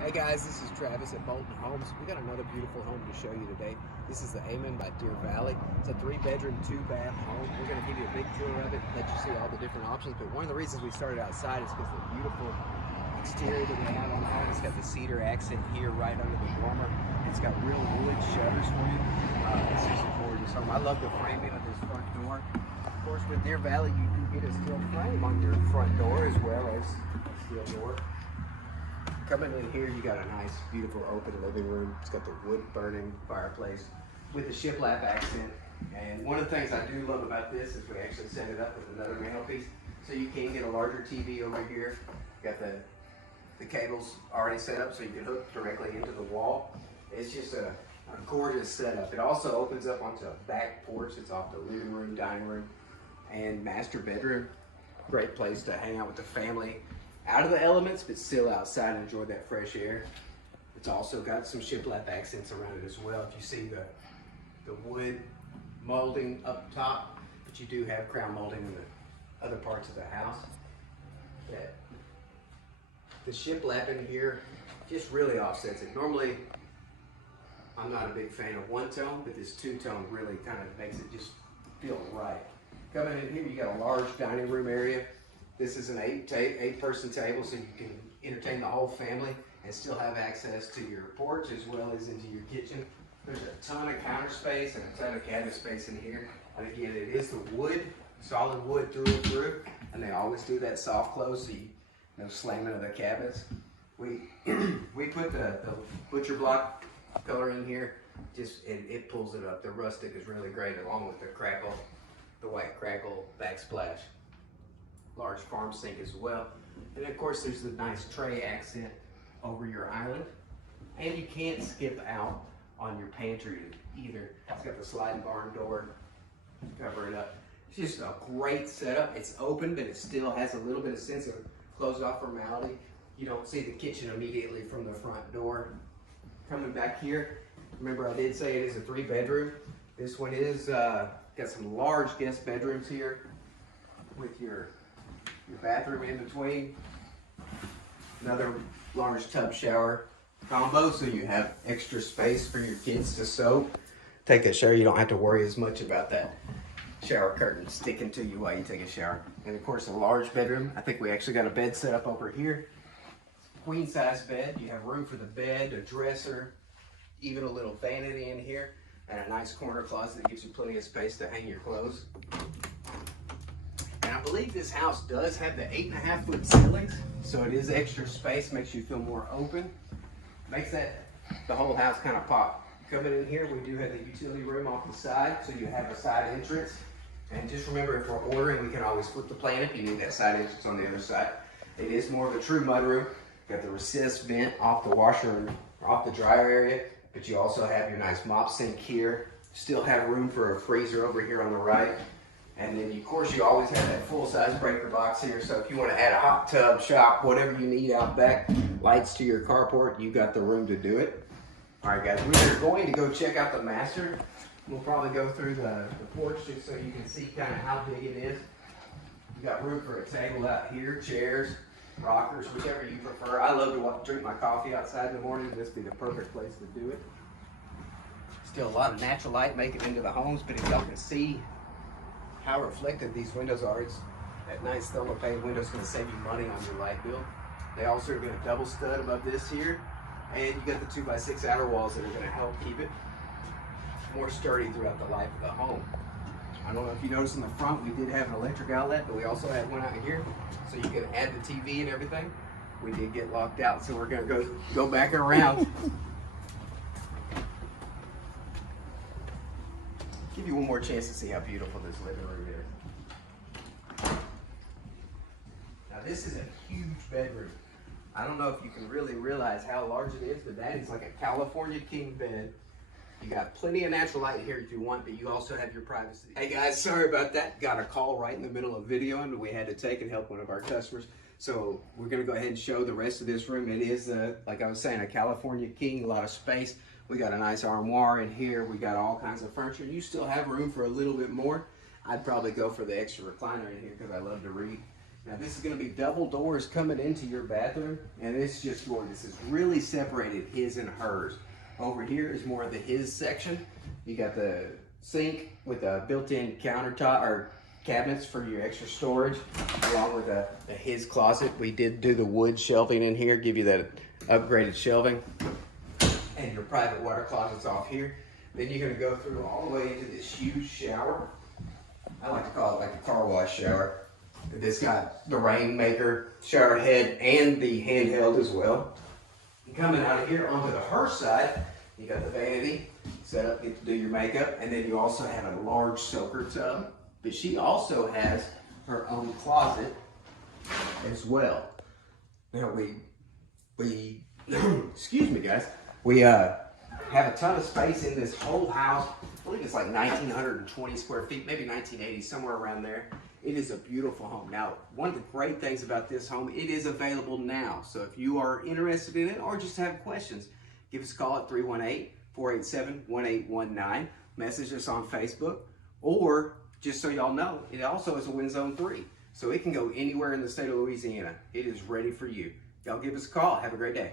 Hey guys, this is Travis at Bolton Homes. We got another beautiful home to show you today. This is the Aimon by Deer Valley. It's a 3-bedroom, 2-bath home. We're going to give you a big tour of it, let you see all the different options. But one of the reasons we started outside is because the beautiful exterior that we have on the home. It's got the cedar accent here right under the dormer. It's got real wood shutters for you. It's just a gorgeous home. I love the framing of this front door. Of course, with Deer Valley, you do get a steel frame on your front door as well as a steel door. Coming in here, you got a nice, beautiful open living room. It's got the wood burning fireplace with the shiplap accent. And one of the things I do love about this is we actually set it up with another mantelpiece, so you can get a larger TV over here. Got the cables already set up so you can hook directly into the wall. It's just a gorgeous setup. It also opens up onto a back porch. It's off the living room, dining room, and master bedroom. Great place to hang out with the family. Out of the elements, but still outside and enjoy that fresh air. It's also got some shiplap accents around it as well. If you see the wood molding up top, but you do have crown molding in the other parts of the house. The shiplap in here just really offsets it. Normally, I'm not a big fan of one tone, but this two-tone really kind of makes it just feel right. Coming in here, you got a large dining room area. This is an 8-person table, so you can entertain the whole family and still have access to your porch as well as into your kitchen. There's a ton of counter space and a ton of cabinet space in here. And again, it is the wood, solid wood through and through, and they always do that soft close, so no slamming of the cabinets. We put the butcher block color in here. Just it pulls it up. The rustic is really great, along with the white crackle backsplash. Large farm sink as well. And of course there's the nice tray accent over your island. And you can't skip out on your pantry either. It's got the sliding barn door to cover it up. It's just a great setup. It's open, but it still has a little bit of sense of closed off formality. You don't see the kitchen immediately from the front door. Coming back here, remember I did say it is a 3-bedroom. This one is got some large guest bedrooms here with your bathroom in between. Another large tub shower combo, so you have extra space for your kids to soak. Take a shower, you don't have to worry as much about that shower curtain sticking to you while you take a shower. And of course a large bedroom. I think we actually got a bed set up over here. Queen size bed. You have room for the bed, a dresser, even a little vanity in here, and a nice corner closet that gives you plenty of space to hang your clothes. I believe this house does have the 8.5-foot ceilings, so it is extra space, makes you feel more open. Makes the whole house kind of pop. Coming in here, we do have the utility room off the side, so you have a side entrance. And just remember, if we're ordering, we can always flip the plan if you need that side entrance on the other side. It is more of a true mudroom. Got the recessed vent off the washer or off the dryer area, but you also have your nice mop sink here. Still have room for a freezer over here on the right. And then, of course, you always have that full-size breaker box here. So if you want to add a hot tub, shop, whatever you need out back, lights to your carport, you got the room to do it. All right, guys, we're going to go check out the master. We'll probably go through the porch just so you can see kind of how big it is. You got room for a table out here, chairs, rockers, whichever you prefer. I love to drink my coffee outside in the morning. This would be the perfect place to do it. Still a lot of natural light making into the homes, but if y'all can see how reflective these windows are, that nice thermal-painted window is going to save you money on your light bill. They also are going to double stud above this here, and you got the 2x6 outer walls that are going to help keep it more sturdy throughout the life of the home. I don't know if you noticed in the front we did have an electric outlet, but we also had one out here, so you can add the TV and everything. We did get locked out, so we're going to go back around. Give you one more chance to see how beautiful this living room is. Now this is a huge bedroom. I don't know if you can really realize how large it is, but that is like a California king bed. You got plenty of natural light here if you want, but you also have your privacy. Hey guys, sorry about that. Got a call right in the middle of videoing that we had to take and help one of our customers. So we're gonna go ahead and show the rest of this room. It is, like I was saying, a California king, a lot of space. We got a nice armoire in here. We got all kinds of furniture. You still have room for a little bit more. I'd probably go for the extra recliner in here because I love to read. Now this is going to be double doors coming into your bathroom, and it's just gorgeous. It's really separated his and hers. Over here is more of the his section. You got the sink with a built-in countertop or cabinets for your extra storage, along with the his closet. We did do the wood shelving in here, give you that upgraded shelving, and your private water closet's off here. Then you're going to go through all the way into this huge shower. I like to call it like a car wash shower. This got the rainmaker shower head and the handheld as well. And coming out of here onto the her side, you got the vanity set up, get to do your makeup, and then you also have a large soaker tub. But she also has her own closet as well. Now we excuse me guys, we have a ton of space in this whole house. I believe it's like 1,920 square feet, maybe 1,980, somewhere around there. It is a beautiful home. Now, one of the great things about this home, it is available now. So if you are interested in it or just have questions, give us a call at 318-487-1819. Message us on Facebook, or just so y'all know, it also is a Wind Zone 3. So it can go anywhere in the state of Louisiana. It is ready for you. Y'all give us a call. Have a great day.